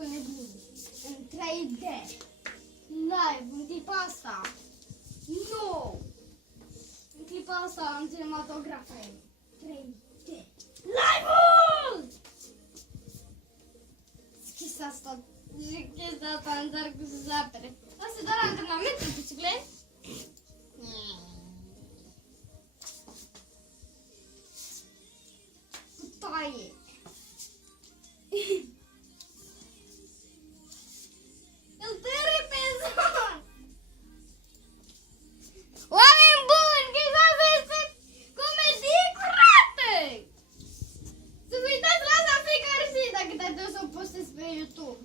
cu nebuni. În 3D. Live, în clipa asta. Nu! În clipa asta, în cinematograf. 3D. Live-ul! Chestia asta încearcă să se apere. Asta e doar antrenamentul, biciclet? Taie. Îl tărie pe zon. Oameni buni, Ghizaza este comedie curată. Să vă uitați la asta în fiecare zi dacă te-ai să o postezi pe YouTube.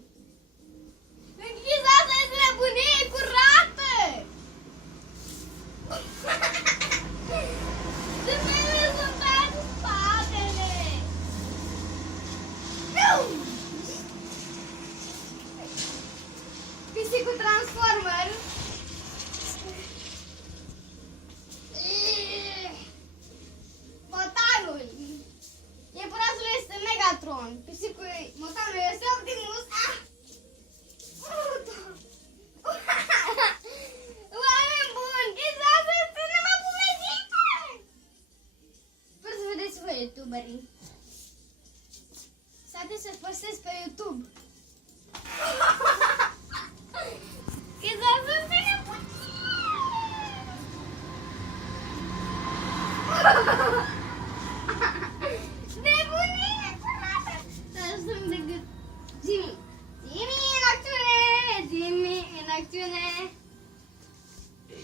Ghizaza este nebunie curată. Dumnezeu sunt dați spatele. Pisicul Transformer. Motanul. Iepurașul este Megatron. Pisicul, motanul este Optimus. Oameni buni, Ghizaza este nemapumedită. Sper să vedeți voi, youtuberii. Să atunci să postez pe YouTube. Ghizaza este nebună.